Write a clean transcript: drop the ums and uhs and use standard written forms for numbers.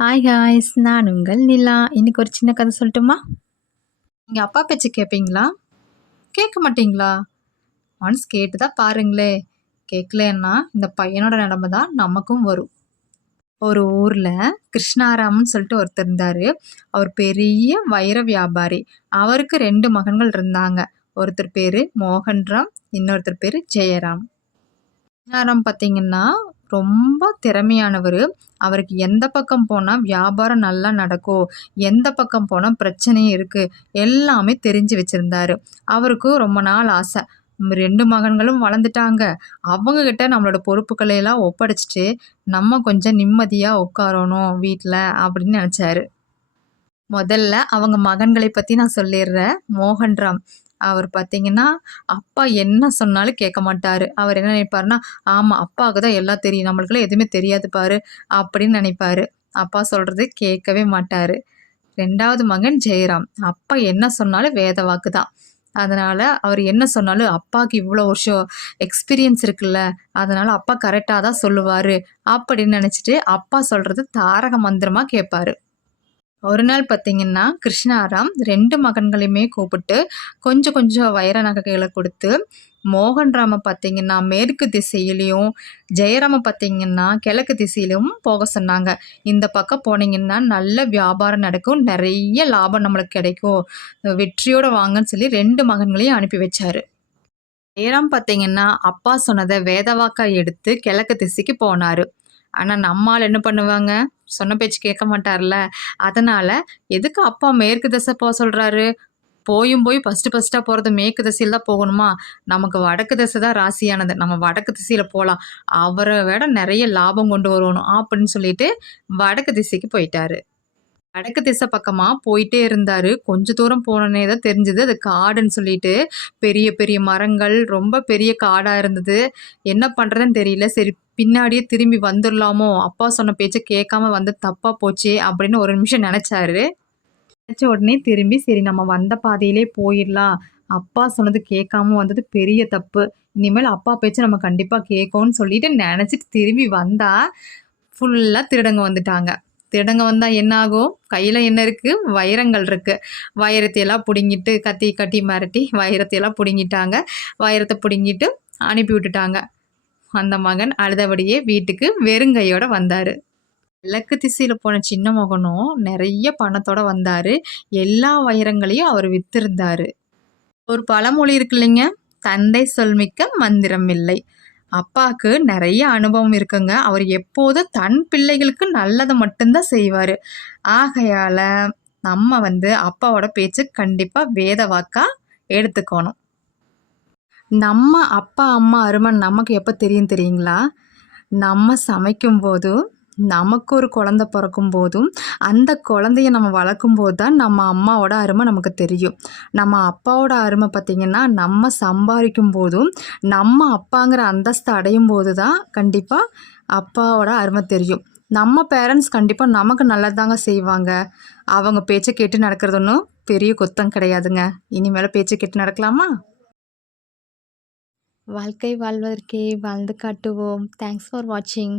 Hi guys, நான் உங்கள் நிலா. இன்னைக்கு ஒரு சின்ன கதை சொல்லட்டுமா? நீங்கள் அப்பா பேச்சு கேட்பீங்களா? கேட்க மாட்டீங்களா? ஒன்ஸ் கேட்டு தான் பாருங்களே. கேட்கலன்னா இந்த பையனோட நிலைமை தான் நமக்கும் வரும். ஒரு ஊரில் கிருஷ்ணாராம்னு சொல்லிட்டு ஒருத்தர் இருந்தார். அவர் பெரிய வைர வியாபாரி. அவருக்கு 2 மகன்கள் இருந்தாங்க. ஒருத்தர் பேர் மோகன்ராம், இன்னொருத்தர் பேர் ஜெயராம். கிருஷ்ணாராம் பார்த்தீங்கன்னா ரொம்ப திறமையானவர். அவருக்கு எந்த பக்கம் போனால் வியாபாரம் நல்லா நடக்கும், எந்த பக்கம் போனால் பிரச்சனையும் இருக்குது, எல்லாமே தெரிஞ்சு வச்சுருந்தாரு. அவருக்கும் ரொம்ப நாள் ஆசை. 2 மகன்களும் வளர்ந்துட்டாங்க. அவங்கக்கிட்ட நம்மளோட பொறுப்புகளை எல்லாம் ஒப்படைச்சிட்டு நம்ம கொஞ்சம் நிம்மதியாக உட்காரணும் வீட்டில் அப்படின்னு நினச்சாரு. முதல்ல அவங்க மகன்களை பற்றி நான் சொல்லிடுறேன். மோகன்ராம் அவர் பார்த்தீங்கன்னா, அப்பா என்ன சொன்னாலும் கேட்க மாட்டாரு. அவர் என்ன நினைப்பாருன்னா, ஆமாம் அப்பாவுக்கு தான் எல்லாம் தெரியும், நம்மளுக்கெல்லாம் எதுவுமே தெரியாது பாரு அப்படின்னு நினைப்பாரு. அப்பா சொல்கிறது கேட்கவே மாட்டார். 2வது மகன் ஜெயராம். அப்பா என்ன சொன்னாலும் வேத வாக்கு தான். அதனால் அவர் என்ன சொன்னாலும் அப்பாவுக்கு இவ்வளோ வருஷம் எக்ஸ்பீரியன்ஸ் இருக்குல்ல, அதனால் அப்பா கரெக்டாக தான் சொல்லுவார் அப்படின்னு நினச்சிட்டு அப்பா சொல்கிறது தாரக மந்திரமாக கேட்பாரு. ஒரு நாள் பார்த்தீங்கன்னா, கிருஷ்ணாராம் 2 மகன்களையுமே கூப்பிட்டு கொஞ்சம் கொஞ்சம் வைர நகைகளை கொடுத்து, மோகன்ராம பார்த்தீங்கன்னா மேற்கு திசையிலையும், ஜெயராம பார்த்தீங்கன்னா கிழக்கு திசையிலும் போக சொன்னாங்க. இந்த பக்கம் போனீங்கன்னா நல்ல வியாபாரம் நடக்கும், நிறைய லாபம் நம்மளுக்கு கிடைக்கும், வெற்றியோட வாங்கன்னு சொல்லி 2 மகன்களையும் அனுப்பி வச்சாரு. ஜெயராம் பார்த்தீங்கன்னா அப்பா சொன்னதை வேதவாக்கா எடுத்து கிழக்கு திசைக்கு போனாரு. ஆனால் நம்மால் என்ன பண்ணுவாங்க, சொன்ன பேச்சு கேட்க மாட்டார்ல. அதனால் எதுக்கு அப்பா மேற்கு திசை போக சொல்கிறாரு, போய் ஃபஸ்ட்டாக போகிறது மேற்கு திசையில் தான் போகணுமா, நமக்கு வடக்கு திசை தான் ராசியானது, நம்ம வடக்கு திசையில் போகலாம், அவரை விட நிறைய லாபம் கொண்டு வரணும் அப்படின்னு சொல்லிட்டு வடக்கு திசைக்கு போயிட்டாரு. வடக்கு திசை பக்கமாக போயிட்டே இருந்தார். கொஞ்சம் தூரம் போனோன்னே தான் தெரிஞ்சுது அது காடுன்னு சொல்லிட்டு. பெரிய பெரிய மரங்கள், ரொம்ப பெரிய காடாக இருந்தது. என்ன பண்ணுறதுன்னு தெரியல. சரி பின்னாடியே திரும்பி வந்துடலாமோ, அப்பா சொன்ன பேச்சை கேட்காம வந்து தப்பாக போச்சே அப்படின்னு ஒரு நிமிஷம் நினச்சாரு. நினச்ச உடனே திரும்பி சரி நம்ம வந்த பாதையிலே போயிடலாம், அப்பா சொன்னது கேட்காம வந்தது பெரிய தப்பு, இனிமேல் அப்பா பேச்சு நம்ம கண்டிப்பாக கேட்கும்னு சொல்லிட்டு நினச்சிட்டு திரும்பி வந்தால் ஃபுல்லாக திருடங்க வந்துட்டாங்க. திருடங்க வந்தால் என்ன ஆகும், கையில் என்ன இருக்குது, வைரங்கள் இருக்குது. வைரத்தையெல்லாம் பிடுங்கிட்டு கத்தி கட்டி மிரட்டி வைரத்தையெல்லாம் பிடுங்கிட்டாங்க. வைரத்தை பிடுங்கிட்டு அனுப்பி விட்டுட்டாங்க. அந்த மகன் அழுதபடியே வீட்டுக்கு வெறுங்கையோட வந்தார். கிழக்கு திசையில் போன சின்ன மகனும் நிறைய பணத்தோட வந்தார். எல்லா வைரங்களையும் அவர் வித்திருந்தார். ஒரு பழமொழி இருக்கு இல்லைங்க, தந்தை சொல்மிக்க மந்திரம் இல்லை. அப்பாவுக்கு நிறைய அனுபவம் இருக்குங்க. அவர் எப்போதும் தன் பிள்ளைகளுக்கு நல்லதை மட்டும்தான் செய்வார். ஆகையால் நம்ம அப்பாவோட பேச்சு கண்டிப்பாக வேத வாக்காக எடுத்துக்கணும். நம்ம அப்பா அம்மா அருமை நமக்கு எப்போ தெரியும் தெரியுங்களா, நம்ம சமைக்கும் போதும், நமக்கு ஒரு குழந்த பிறக்கும் போதும், அந்த குழந்தைய நம்ம வளர்க்கும் போது தான் நம்ம அம்மாவோட அருமை நமக்கு தெரியும். நம்ம அப்பாவோட அருமை பார்த்திங்கன்னா நம்ம சம்பாதிக்கும் போதும், நம்ம அப்பாங்கிற அந்தஸ்து அடையும் போது தான் கண்டிப்பாக அப்பாவோட அருமை தெரியும். நம்ம பேரண்ட்ஸ் கண்டிப்பாக நமக்கு நல்லதாங்க செய்வாங்க. அவங்க பேச்சை கேட்டு நடக்கிறது ஒன்றும் பெரிய குத்தம் கிடையாதுங்க. இனிமேல் பேச்சை கேட்டு நடக்கலாமா? வாழ்க்கை வாழ்வதற்கே வாழ்ந்து காட்டுவோம். தேங்க்ஸ் ஃபார் வாட்சிங்.